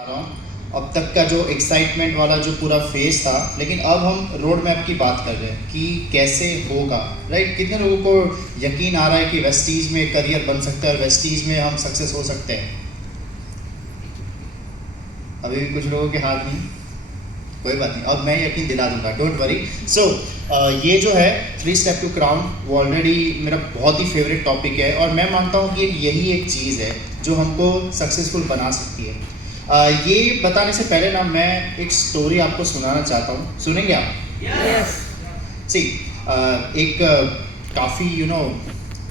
रहा हूँ। अब तक का जो एक्साइटमेंट वाला जो पूरा फेज था, लेकिन अब हम रोड मैप की बात कर रहे हैं कि कैसे होगा, राइट। कितने लोगों को यकीन आ रहा है कि वेस्टीज में करियर बन सकता है और वेस्टीज में हम सक्सेस हो सकते हैं? अभी भी कुछ लोगों के हाथ नहीं, कोई बात नहीं, अब मैं यकीन दिला दूंगा, डोंट वरी। सो ये जो है 3 स्टेप टू क्राउन, वो ऑलरेडी मेरा बहुत ही फेवरेट टॉपिक है और मैं मानता हूँ कि यही एक चीज़ है जो हमको सक्सेसफुल बना सकती है। ये बताने से पहले ना मैं एक स्टोरी आपको सुनाना चाहता हूँ, सुनेंगे आप? Yes. सी एक काफ़ी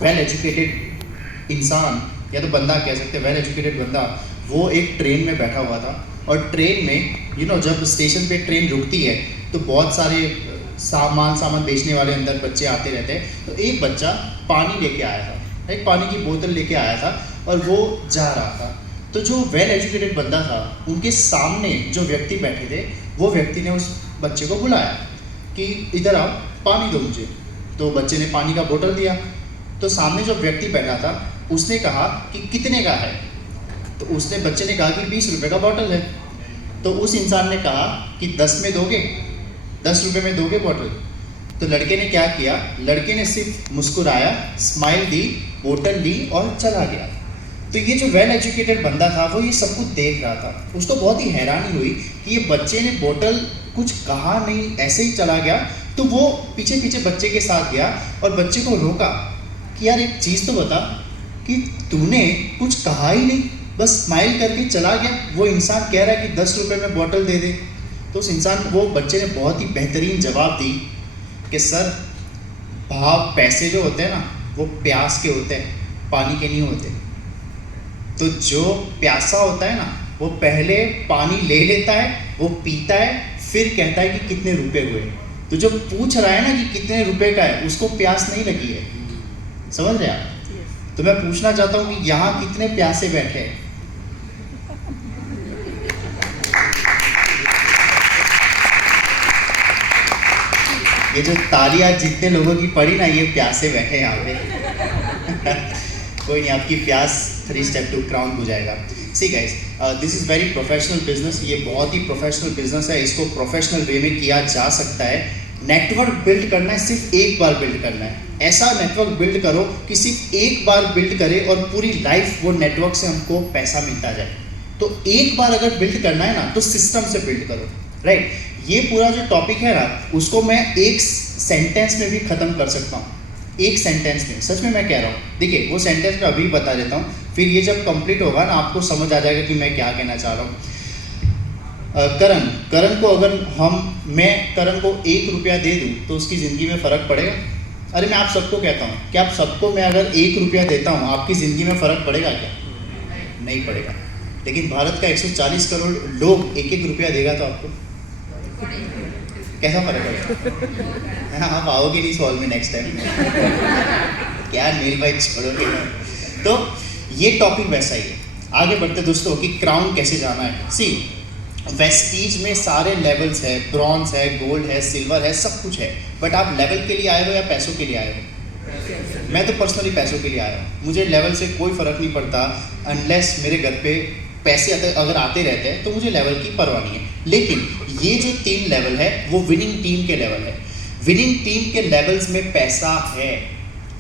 वेल एजुकेटेड इंसान, या तो बंदा कह सकते हैं, वेल एजुकेटेड बंदा, वो एक ट्रेन में बैठा हुआ था और ट्रेन में जब स्टेशन पे ट्रेन रुकती है तो बहुत सारे सामान बेचने वाले अंदर बच्चे आते रहते हैं। तो एक बच्चा पानी लेके आया था, एक पानी की बोतल लेके आया था और वो जा रहा था। तो जो वेल एजुकेटेड बंदा था, उनके सामने जो व्यक्ति बैठे थे, वो व्यक्ति ने उस बच्चे को बुलाया कि इधर आओ, पानी दो मुझे। तो बच्चे ने पानी का बोतल दिया। तो सामने जो व्यक्ति बैठा था उसने कहा कि कितने का है? तो उसने बच्चे ने कहा कि 20 रुपये का बॉटल है। तो उस इंसान ने कहा कि 10 में दोगे, 10 रुपये में दोगे बॉटल? तो लड़के ने क्या किया, लड़के ने सिर्फ मुस्कुराया, स्माइल दी, बोतल ली और चला गया। तो ये जो वेल एजुकेटेड बंदा था वो ये सब कुछ देख रहा था। उसको बहुत ही हैरानी हुई कि ये बच्चे ने बोतल कुछ कहा नहीं, ऐसे ही चला गया। तो वो पीछे पीछे बच्चे के साथ गया और बच्चे को रोका कि यार एक चीज़ तो बता कि तूने कुछ कहा ही नहीं, बस स्माइल करके चला गया। वो इंसान कह रहा है कि 10 रुपये में बॉटल दे दे। तो उस वो बच्चे ने बहुत ही बेहतरीन जवाब दी कि सर, भाव पैसे जो होते हैं ना, वो प्यास के होते हैं, पानी के नहीं होते। तो जो प्यासा होता है ना, वो पहले पानी ले लेता है, वो पीता है, फिर कहता है कि कितने रुपए हुए। तो जो पूछ रहा है ना कि कितने रुपए का है, उसको प्यास नहीं लगी है। समझ रहे आप? तो मैं पूछना चाहता हूँ कि यहाँ कितने प्यासे बैठे हैं? ये जो तालियां जितने लोगों की पड़ी ना, ये प्यासे बैठे यहाँ पे। कोई नहीं, आपकी प्यास 3 स्टेप टू क्राउन हो जाएगा। See guys, this is very professional business. ये बहुत ही प्रोफेशनल बिजनेस है, इसको प्रोफेशनल वे में किया जा सकता है। नेटवर्क बिल्ड करना है, सिर्फ एक बार बिल्ड करना है। ऐसा नेटवर्क बिल्ड करो कि सिर्फ एक बार बिल्ड करे और पूरी लाइफ वो नेटवर्क से हमको पैसा मिलता जाए। तो एक बार अगर बिल्ड करना है ना, तो सिस्टम से बिल्ड करो, राइट। ये पूरा जो टॉपिक है ना, उसको मैं एक सेंटेंस में भी ख़त्म कर सकता हूँ, एक सेंटेंस में। सच में मैं कह रहा हूँ। देखिए, वो सेंटेंस मैं अभी बता देता हूँ, फिर ये जब कंप्लीट होगा ना, आपको समझ आ जाएगा कि मैं क्या कहना चाह रहा हूँ। करण को अगर मैं करण को 1 रुपया दे दूँ तो उसकी ज़िंदगी में फ़र्क पड़ेगा? अरे मैं आप सबको कहता हूँ कि आप सबको मैं अगर 1 रुपया देता हूँ, आपकी ज़िंदगी में फ़र्क पड़ेगा क्या? नहीं पड़ेगा। लेकिन भारत का 140 करोड़ लोग 1-1 रुपया देगा तो आपको कैसा फर्क पड़ेगा? आप आओगे नहीं सॉल्व में नेक्स्ट टाइम। क्या नील भाई छोड़ोगे? तो ये टॉपिक वैसा ही है। आगे बढ़ते दोस्तों कि क्राउन कैसे जाना है। सी, वेस्टीज में सारे लेवल्स है, ब्रॉन्ज है, गोल्ड है, सिल्वर है, सब कुछ है। बट आप लेवल के लिए आए हो या पैसों के लिए आए हो? मैं तो पर्सनली पैसों के लिए आया हूँ। मुझे लेवल से कोई फ़र्क नहीं पड़ता, अनलेस मेरे घर पे पैसे अगर आते रहते हैं तो मुझे लेवल की परवाह नहीं है। लेकिन ये जो 3 लेवल है वो विनिंग टीम के लेवल है। विनिंग टीम के लेवल्स में पैसा है।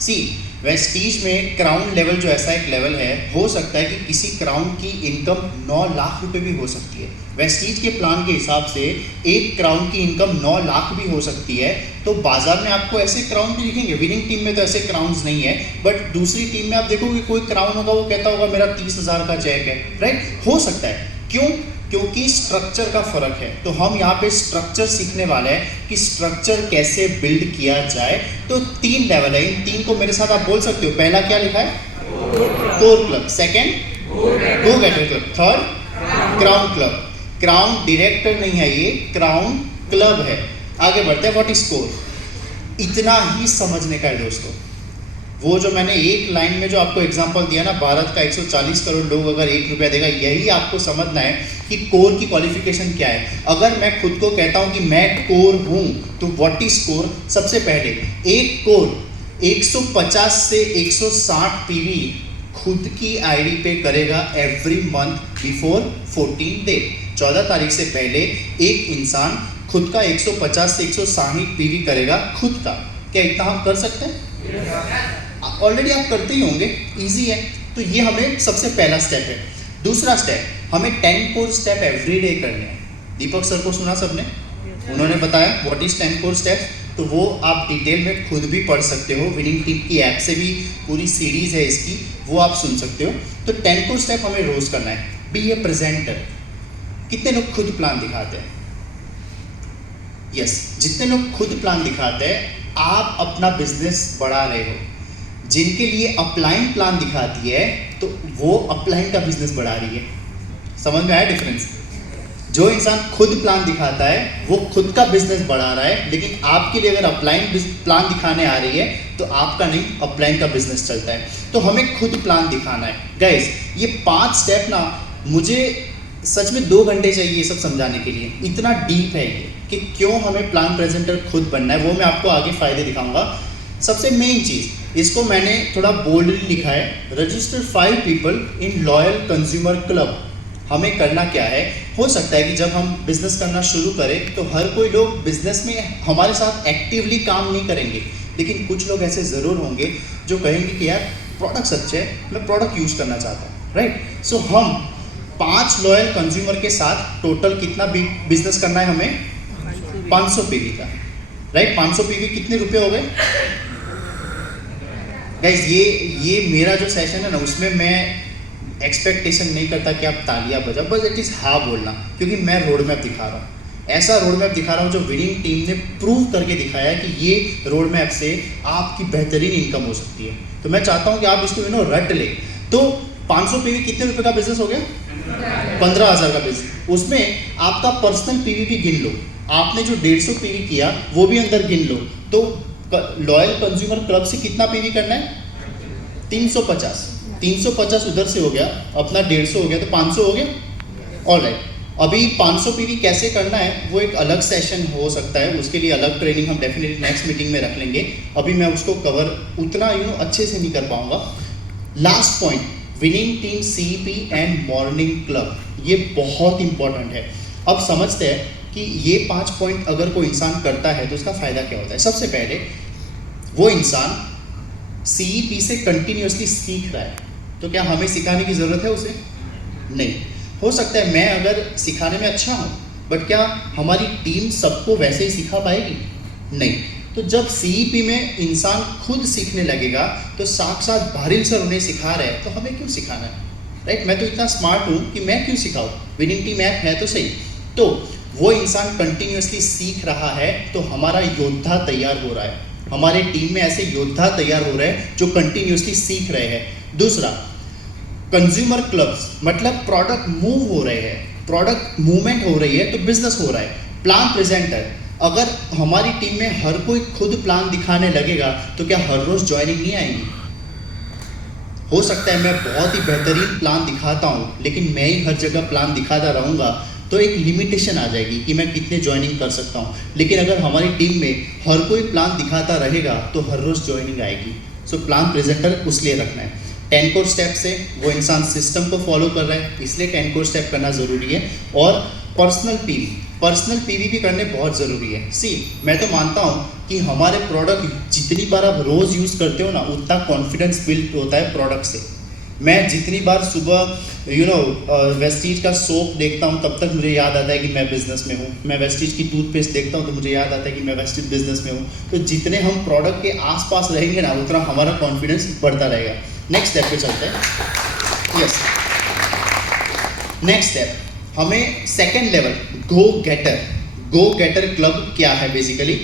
सी, वेस्टीज में क्राउन लेवल जो ऐसा एक लेवल है, हो सकता है कि किसी क्राउन की इनकम 9 लाख रुपए भी हो सकती है। वेस्टीज के प्लान के हिसाब से एक क्राउन की इनकम 9 लाख भी हो सकती है। तो बाजार में आपको ऐसे क्राउन भी दिखेंगे। विनिंग टीम में तो ऐसे क्राउन्स नहीं है, बट दूसरी टीम में आप देखोगे कोई क्राउन होगा, वो कहता होगा मेरा 30,000 का चेक है, राइट। हो सकता है। क्यों? क्योंकि स्ट्रक्चर का फर्क है। तो हम यहाँ पे स्ट्रक्चर सीखने वाले हैं कि स्ट्रक्चर कैसे बिल्ड किया जाए। तो 3 लेवल है, इन 3 को मेरे साथ आप बोल सकते हो। पहला क्या लिखा है? Core club. Second go getter club. Third crown club. Crown director नहीं है, ये क्राउन क्लब है। आगे बढ़ते हैं। What is core? इतना ही समझने का है दोस्तों। वो जो मैंने एक लाइन में जो आपको एग्जांपल दिया ना, भारत का 140 करोड़ लोग अगर 1 रुपया देगा, यही आपको समझना है कि कोर की क्वालिफिकेशन क्या है। अगर मैं खुद को कहता हूं कि मैं कोर हूं, तो व्हाट इज कोर? सबसे पहले एक कोर 150 से 160 पीवी खुद की आईडी पे करेगा एवरी मंथ बिफोर 14 डे। 14 तारीख से पहले एक इंसान खुद का 150 से 160 पीवी करेगा खुद का। क्या इतना हम कर सकते हैं? ऑलरेडी आप करते ही होंगे, इजी है। तो ये हमें सबसे पहला स्टेप है। दूसरा स्टेप, हमें 10 कोर स्टेप एवरी डे करने हैं। दीपक सर को सुना सबने, उन्होंने बताया व्हाट इज 10 कोर स्टेप, तो वो आप डिटेल में खुद भी पढ़ सकते हो। विनिंग टीम की ऐप से भी पूरी सीरीज है इसकी, वो आप सुन सकते हो। तो 10 कोर स्टेप हमें रोज करना है। बी ए प्रेजेंटर। कितने लोग खुद प्लान दिखाते हैं? यस, जितने लोग खुद प्लान दिखाते हैं आप अपना बिजनेस बढ़ा रहे हो। जिनके लिए अपलाइन प्लान दिखाती है तो वो अपलाइन का बिजनेस बढ़ा रही है। समझ में आया डिफरेंस? जो इंसान खुद प्लान दिखाता है वो खुद का बिजनेस बढ़ा रहा है, लेकिन आपके लिए अगर अपलाइन प्लान दिखाने आ रही है तो आपका नहीं, अपलाइन का बिजनेस चलता है। तो हमें खुद प्लान दिखाना है। गाइस, ये 5 स्टेप ना मुझे सच में 2 घंटे चाहिए ये सब समझाने के लिए। इतना डीप है ये कि क्यों हमें प्लान प्रेजेंटर खुद बनना है, वो मैं आपको आगे फायदे दिखाऊंगा। सबसे मेन चीज़, इसको मैंने थोड़ा बोल्डली लिखा है, register 5 people in loyal consumer club. हमें करना क्या है? हो सकता है कि जब हम बिजनेस करना शुरू करें तो हर कोई लोग बिजनेस में हमारे साथ एक्टिवली काम नहीं करेंगे, लेकिन कुछ लोग ऐसे ज़रूर होंगे जो कहेंगे कि यार प्रोडक्ट्स अच्छे हैं, मैं प्रोडक्ट यूज़ करना चाहता हूँ, राइट? सो हम 5 लॉयल कंज्यूमर के साथ टोटल कितना बिजनेस करना है हमें? 500 पीवी का, राइट? 500 पीवी कितने रुपए हो गए गाइस? ये मेरा जो सेशन है ना, उसमें मैं एक्सपेक्टेशन नहीं करता कि आप तालियां बजाओ, बस एटलीस्ट हाँ बोलना, क्योंकि मैं रोड मैप दिखा रहा हूँ। ऐसा रोड मैप दिखा रहा हूँ जो विनिंग टीम ने प्रूव करके दिखाया है कि ये रोड मैप से आपकी बेहतरीन इनकम हो सकती है। तो मैं चाहता हूँ कि आप इसको रट ले। तो 500 पीवी कितने रुपए का बिजनेस हो गया? 15,000 का बिजनेस। उसमें आपका पर्सनल पीवी भी गिन लो। आपने जो 150 पीवी किया वो भी अंदर गिन लो। तो लॉयल कंज्यूमर क्लब से कितना पीवी करना है? 350 उधर से हो गया, अपना 150 हो गया, तो 500 हो गया। ऑलराइट, अभी 500 पीवी कैसे करना है वो एक अलग सेशन हो सकता है, उसके लिए अलग ट्रेनिंग हम डेफिनेटली नेक्स्ट मीटिंग में रख लेंगे। अभी मैं उसको कवर उतना अच्छे से नहीं कर पाऊंगा। Last point, winning team CEP and morning club, ये बहुत इंपॉर्टेंट है। अब समझते हैं कि ये 5 पॉइंट अगर कोई इंसान करता है तो उसका फ़ायदा क्या होता है। सबसे पहले, वो इंसान सीईपी से कंटिन्यूसली सीख रहा है, तो क्या हमें सिखाने की ज़रूरत है उसे? नहीं। हो सकता है मैं अगर सिखाने में अच्छा हूँ, बट क्या हमारी टीम सबको वैसे ही सिखा पाएगी? नहीं। तो जब सीईपी में इंसान खुद सीखने लगेगा तो साक्षात भारिल सर उन्हें सिखा रहे हैं, तो हमें क्यों सिखाना है, राइट? मैं तो इतना स्मार्ट हूँ कि मैं क्यों सिखाऊँ? विनिंग टीम ऐप है तो सही। तो वो इंसान कंटिन्यूसली सीख रहा है, तो हमारा योद्धा तैयार हो रहा है। हमारे टीम में ऐसे योद्धा तैयार हो रहे हैं जो कंटिन्यूसली सीख रहे हैं। दूसरा, कंज्यूमर क्लब्स, मतलब प्रोडक्ट मूव हो रहे हैं, प्रोडक्ट मूवमेंट हो रही है तो बिजनेस हो रहा है। प्लान प्रेजेंटर, अगर हमारी टीम में हर कोई खुद प्लान दिखाने लगेगा तो क्या हर रोज ज्वाइनिंग नहीं आएगी? हो सकता है मैं बहुत ही बेहतरीन प्लान दिखाता हूँ, लेकिन मैं ही हर जगह प्लान दिखाता रहूँगा तो एक लिमिटेशन आ जाएगी कि मैं कितने ज्वाइनिंग कर सकता हूँ। लेकिन अगर हमारी टीम में हर कोई प्लान दिखाता रहेगा तो हर रोज ज्वाइनिंग आएगी। सो प्लान प्रेजेंटर उस लिए रखना है। 10 कोर स्टेप से वो इंसान सिस्टम को फॉलो कर रहा है, इसलिए 10 कोर स्टेप करना ज़रूरी है। और पर्सनल पीवी भी करने बहुत ज़रूरी है। मैं तो मानता हूँ कि हमारे प्रोडक्ट जितनी बार आप रोज़ यूज़ करते हो ना, उतना कॉन्फिडेंस बिल्ड होता है प्रोडक्ट से। मैं जितनी बार सुबह वेस्टीज का सोप देखता हूँ तब तक मुझे याद आता है कि मैं बिज़नेस में हूँ। मैं वेस्टीज की टूथपेस्ट देखता हूँ तो मुझे याद आता है कि मैं वेस्टीज बिज़नेस में हूँ। तो जितने हम प्रोडक्ट के आसपास रहेंगे ना, उतना हमारा कॉन्फिडेंस बढ़ता रहेगा। नेक्स्ट स्टेप पे चलते हैं। यस, नेक्स्ट स्टेप, हमें सेकेंड लेवल गो गेटर क्लब क्या है बेसिकली?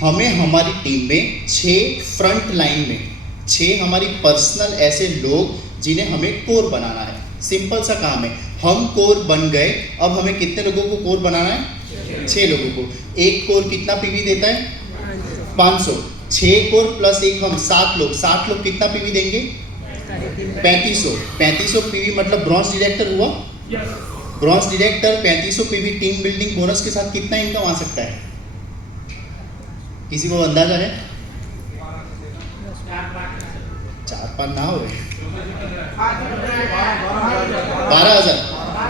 हमें हमारी टीम में 6 फ्रंट लाइन में 6 हमारी पर्सनल ऐसे लोग जिन्हें हमें कोर बनाना है। सिंपल सा काम है, हम कोर बन गए। अब हमें कितने लोगों को कोर बनाना है? 6 लोगों को। एक कोर कितना पीवी देता है? 500। 6 कोर प्लस एक हम 7 लोग। 7 लोग कितना पीवी देंगे? 3500। 3500 पीवी मतलब ब्रॉन्ज डायरेक्टर हुआ। Bronze director 3500 PV team building bonus के साथ कितना इनकम आ सकता है? किसी को अंदाजा है? पाँच ना हो रहे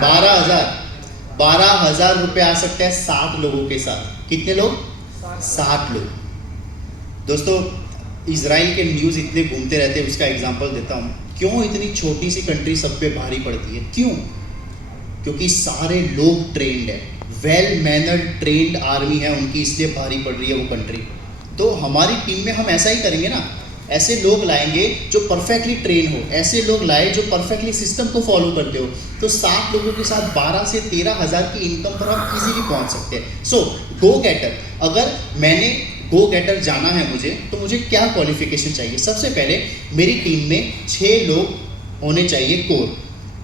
12,000 12,000 रुपये आ सकते हैं 7 लोगों के साथ। कितने लोग? 7 लोग। दोस्तों इजराइल के न्यूज़ इतने घूमते रहते हैं, उसका एग्जांपल देता हूँ। क्यों इतनी छोटी सी कंट्री सब पे भारी पड़ती है? क्यों? क्योंकि सारे लोग ट्रेंड है, वेल मैनर्ड ट्रेंड आर्मी है उनकी, इसलिए भारी पड़ रही है वो कंट्री। तो हमारी टीम में हम ऐसा ही करेंगे ना, ऐसे लोग लाएंगे जो परफेक्टली ट्रेन हो, ऐसे लोग लाए जो परफेक्टली सिस्टम को फॉलो करते हो। तो 7 लोगों के साथ 12 से 13,000 की इनकम पर हम इजीली पहुंच सकते हैं। सो गो गेटर, अगर मैंने गो गेटर जाना है मुझे, तो मुझे क्या क्वालिफिकेशन चाहिए? सबसे पहले मेरी टीम में 6 लोग होने चाहिए कोर।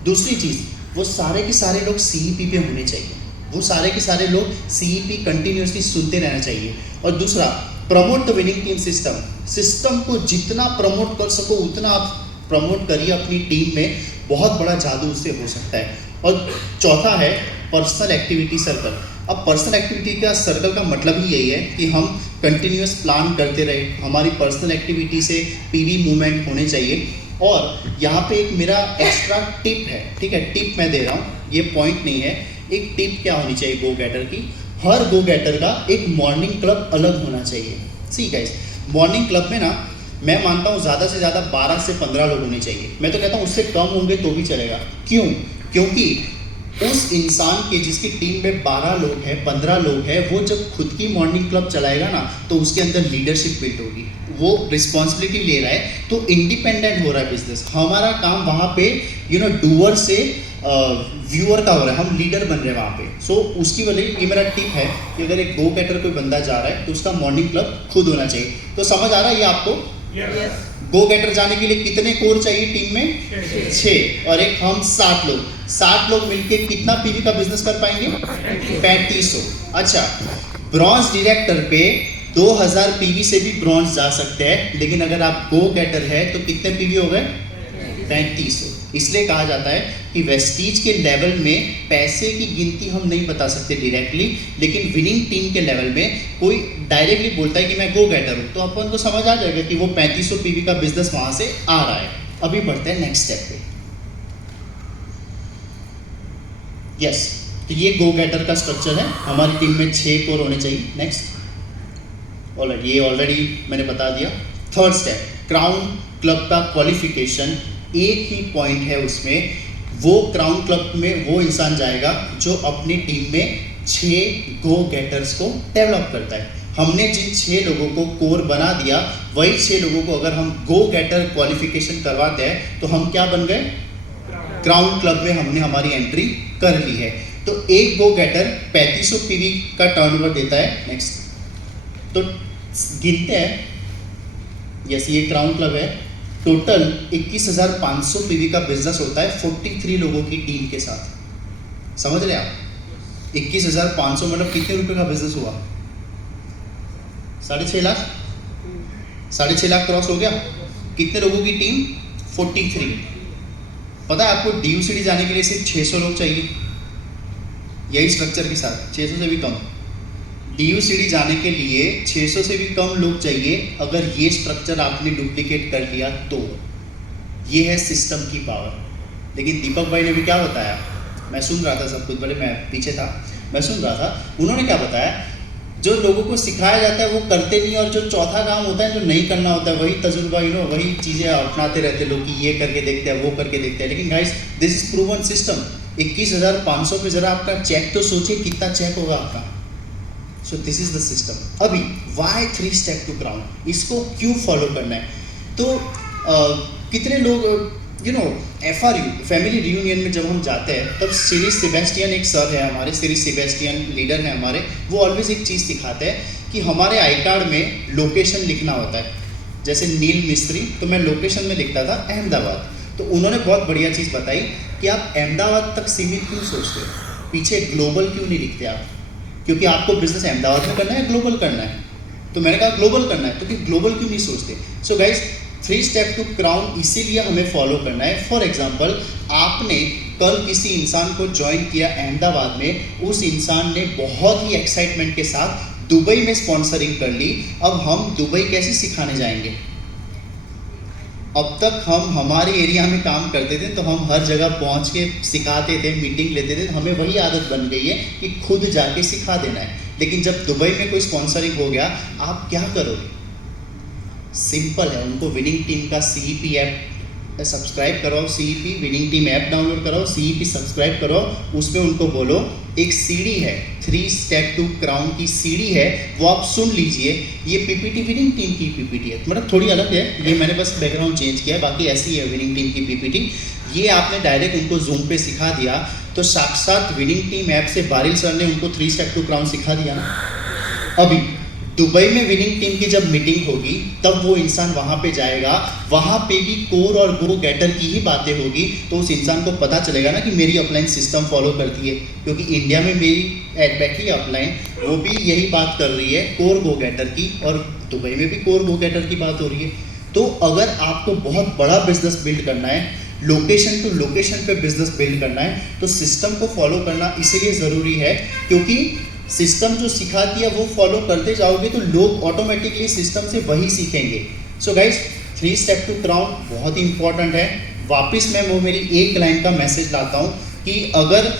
दूसरी चीज़, वो सारे के सारे लोग CEP पे होने चाहिए, वो सारे के सारे लोग CEP कंटिन्यूसली सुनते रहना चाहिए। और दूसरा, promote the winning team system. System को जितना प्रमोट कर सको उतना आप प्रमोट करिए अपनी टीम में, बहुत बड़ा जादू उससे हो सकता है। और चौथा है पर्सनल एक्टिविटी सर्कल। अब पर्सनल एक्टिविटी का सर्कल का मतलब ही यही है कि हम कंटिन्यूस प्लान करते रहे, हमारी पर्सनल एक्टिविटी से PV मूवमेंट होने चाहिए। और यहाँ पे एक मेरा एक्स्ट्रा टिप है, ठीक है, टिप मैं दे रहा हूँ, ये पॉइंट नहीं है। एक टिप क्या होनी चाहिए गो गेटर की? हर गो गेटर का एक मॉर्निंग क्लब अलग होना चाहिए। सी गाइस, मॉर्निंग क्लब में ना मैं मानता हूँ ज़्यादा से ज़्यादा 12 से 15 लोग होने चाहिए। मैं तो कहता हूँ उससे कम होंगे तो भी चलेगा। क्यों? क्योंकि उस इंसान के जिसकी टीम में 12 लोग हैं, 15 लोग हैं, वो जब खुद की मॉर्निंग क्लब चलाएगा ना, तो उसके अंदर लीडरशिप बिल्ड होगी, वो रिस्पॉन्सिबिलिटी ले रहा है, तो इंडिपेंडेंट हो रहा है बिजनेस। हमारा काम वहाँ पे डूअर से व्यूअर का हो रहा है, हम लीडर बन रहे हैं वहाँ पे। सो उसकी वजह, ये मेरा टिप है कि अगर एक गो गेटर कोई बंदा जा रहा है तो उसका मॉर्निंग क्लब खुद होना चाहिए। तो समझ आ रहा है ये आपको? Yes. गो गेटर जाने के लिए कितने कोर चाहिए टीम में? 6 और एक हम 7 लोग। 7 लोग मिलके कितना PV का बिजनेस कर पाएंगे? 3500। अच्छा, ब्रॉन्ज डायरेक्टर पे 2000 PV से भी ब्रॉन्ज जा सकते हैं, लेकिन अगर आप गो गेटर है तो कितने PV हो गए? 3500। इसलिए कहा जाता है कि वेस्टीज के लेवल में पैसे की गिनती हम नहीं बता सकते डायरेक्टली, लेकिन विनिंग टीम के लेवल में कोई डायरेक्टली बोलता है कि मैं गो गेटर हूँ, तो अपन को समझ आ जाएगा कि वो 3500 PV का बिजनेस वहां से आ रहा है। अभी बढ़ते हैं नेक्स्ट स्टेप पे। यस, तो ये गो गेटर का स्ट्रक्चर है। हमारी टीम में 6 कोर होने चाहिए। नेक्स्ट, ऑलरेडी ये ऑलरेडी मैंने बता दिया। थर्ड स्टेप, क्राउन क्लब का क्वालिफिकेशन। एक ही पॉइंट है उसमें, वो क्राउन क्लब में वो इंसान जाएगा जो अपनी टीम में 6 गो गेटर्स को डेवलप करता है। हमने जिन 6 लोगों को कोर बना दिया, वही 6 लोगों को अगर हम गो गेटर क्वालिफिकेशन करवाते हैं तो हम क्या बन गए? क्राउन क्लब में हमने हमारी एंट्री कर ली है। तो एक गो गेटर 3500 PV का टर्नओवर देता है। नेक्स्ट, तो गिनते हैं। यस, ये क्राउन क्लब है। टोटल 21,500 PV का बिजनेस होता है 43 लोगों की टीम के साथ। समझ रहे आप? 21,500 मतलब कितने रुपए का बिजनेस हुआ? 6.5 लाख। 6.5 लाख क्रॉस हो गया। कितने लोगों की टीम? 43। पता है आपको DUCD जाने के लिए सिर्फ 600 लोग चाहिए, यही स्ट्रक्चर के साथ 600 से भी कम। DUCD जाने के लिए 600 से भी कम लोग चाहिए। अगर ये स्ट्रक्चर आपने डुप्लीकेट कर लिया तो ये है सिस्टम की पावर। लेकिन दीपक भाई ने भी क्या बताया, मैं सुन रहा था सब कुछ, भले मैं पीछे था, मैं सुन रहा था। उन्होंने क्या बताया, जो लोगों को सिखाया जाता है वो करते नहीं, और जो चौथा काम होता है जो नहीं करना होता है, वही तजुर्बा वही चीज़ें अपनाते रहते लोग कि ये करके देखते हैं, वो करके देखते हैं। लेकिन guys, this is proven system. 21,500 पे जरा आपका चेक तो सोचिए कितना चेक होगा आपका। So this is the system. अभी वाई 3 स्टेप टू क्राउन, इसको क्यों फॉलो करना है? तो कितने लोग FRU फैमिली रियूनियन में जब हम जाते हैं तब सीरीज सेबेस्टियन एक सर है हमारे, सीरीज सेबेस्टियन लीडर हैं हमारे, वो ऑलवेज एक चीज़ सिखाते हैं कि हमारे आई कार्ड में लोकेशन लिखना होता है। जैसे नील मिस्त्री, तो मैं लोकेशन में लिखता था अहमदाबाद। तो उन्होंने बहुत बढ़िया चीज़ बताई कि आप अहमदाबाद तक सीमित क्यों सोचते हो, पीछे ग्लोबल क्यों नहीं लिखते आप? क्योंकि आपको बिजनेस अहमदाबाद में करना है, ग्लोबल करना है। तो मैंने कहा ग्लोबल करना है, तो फिर ग्लोबल क्यों नहीं सोचते? So guys, 3 step to crown इसीलिए हमें फॉलो करना है। फॉर एग्जाम्पल, आपने कल किसी इंसान को ज्वाइन किया अहमदाबाद में, उस इंसान ने बहुत ही एक्साइटमेंट के साथ दुबई में स्पॉन्सरिंग कर ली। अब हम दुबई कैसे सिखाने जाएंगे? अब तक हम हमारे एरिया में काम करते थे तो हम हर जगह पहुंच के सिखाते थे, मीटिंग लेते थे, हमें वही आदत बन गई है कि खुद जाके सिखा देना है। लेकिन जब दुबई में कोई स्पॉन्सरिंग हो गया, आप क्या करोगे? सिंपल है, उनको विनिंग टीम का CEP ऐप सब्सक्राइब कराओ, CEP winning team app download कराओ, CEP सब्सक्राइब करो, उसमें उनको बोलो एक सीढ़ी है, 3 स्टेप टू क्राउन की सीढ़ी है, वो आप सुन लीजिए। ये PPT विनिंग टीम की PPT है, मतलब थोड़ी अलग है, ये मैंने बस बैकग्राउंड चेंज किया है, बाकी ऐसी है विनिंग टीम की PPT। ये आपने डायरेक्ट उनको जूम पे सिखा दिया तो साक्षात विनिंग टीम ऐप से बारिल सर ने उनको 3 स्टेप टू क्राउन सिखा दिया ना। अभी दुबई में विनिंग टीम की जब मीटिंग होगी तब वो इंसान वहाँ पे जाएगा, वहाँ पे भी कोर और गो गेटर की ही बातें होगी, तो उस इंसान को पता चलेगा ना कि मेरी अपलाइन सिस्टम फॉलो करती है, क्योंकि इंडिया में मेरी बैठी अपलाइन वो भी यही बात कर रही है कोर गो गेटर की, और दुबई में भी कोर गो गेटर की बात हो रही है। तो अगर आपको बहुत बड़ा बिजनेस बिल्ड करना है, लोकेशन टू लोकेशन पे बिजनेस बिल्ड करना है, तो सिस्टम को फॉलो करना इसीलिए ज़रूरी है क्योंकि सिस्टम जो सिखाती है वो फॉलो करते जाओगे तो लोग ऑटोमेटिकली सिस्टम से वही सीखेंगे। So guys 3 step to crown बहुत ही इंपॉर्टेंट है। वापस मैं वो मेरी एक लाइन का मैसेज लाता हूँ कि अगर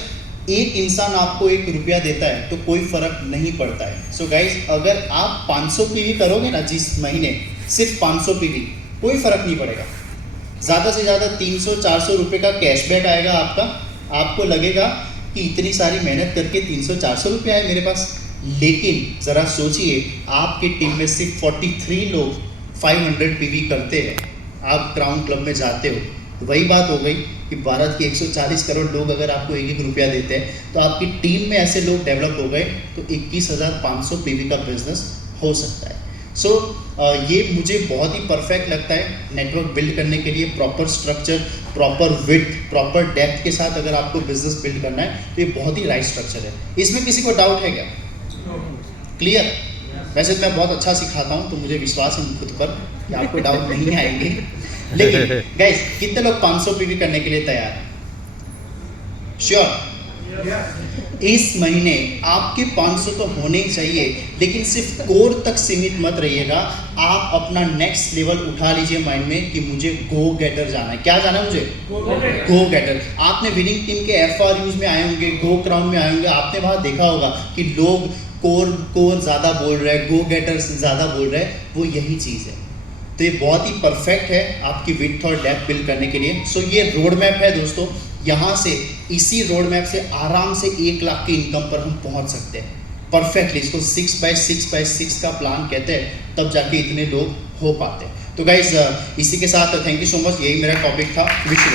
एक इंसान आपको 1 रुपया देता है तो कोई फ़र्क नहीं पड़ता है। सो गाइज अगर आप 500 PV करोगे ना जिस महीने, सिर्फ 500 PV, कोई फ़र्क नहीं पड़ेगा। ज़्यादा से ज़्यादा 300-400 रुपये का कैशबैक आएगा आपका। आपको लगेगा कि इतनी सारी मेहनत करके 300-400 रुपये आए मेरे पास, लेकिन ज़रा सोचिए आपकी टीम में सिर्फ 43 लोग 500 PV करते हैं, आप क्राउन क्लब में जाते हो, तो वही बात हो गई कि भारत के 140 करोड़ लोग अगर आपको 1-1 रुपया देते हैं तो आपकी टीम में ऐसे लोग डेवलप हो गए तो 21,500 PV का बिजनेस हो सकता है। सो ये मुझे बहुत ही परफेक्ट लगता है नेटवर्क बिल्ड करने के लिए। Proper structure, proper width, proper depth के साथ अगर आपको बिजनेस बिल्ड करना है तो ये बहुत ही राइट स्ट्रक्चर है। इसमें किसी को डाउट है क्या? क्लियर? वैसे तो मैं बहुत अच्छा सिखाता हूँ तो मुझे विश्वास है खुद पर कि आपको डाउट नहीं आएंगे। लेकिन गाइस कितने लोग 500 PV करने के लिए तैयार हैं? श्योर? इस महीने आपके 500 तो होने ही चाहिए, लेकिन सिर्फ कोर तक सीमित मत रहिएगा। आप अपना नेक्स्ट लेवल उठा लीजिए माइंड में कि मुझे गो गेटर जाना है। क्या जाना है मुझे? गो गेटर। आपने विनिंग टीम के FRUs में आए होंगे, गो क्राउन में आए होंगे, आपने वहाँ देखा होगा कि लोग कोर ज़्यादा बोल रहे हैं, गो गेटर ज़्यादा बोल रहे हैं, वो यही चीज़ है। तो ये बहुत ही परफेक्ट है आपकी विड्थ और डेप्थ बिल्ड करने के लिए। सो ये रोड मैप है दोस्तों, यहाँ से इसी रोड मैप से आराम से 1 लाख की इनकम पर हम पहुँच सकते हैं परफेक्टली। इसको 6x6x6 का प्लान कहते हैं, तब जाके इतने लोग हो पाते हैं। तो गाइज इसी के साथ थैंक यू सो मच, यही मेरा टॉपिक था। Wish you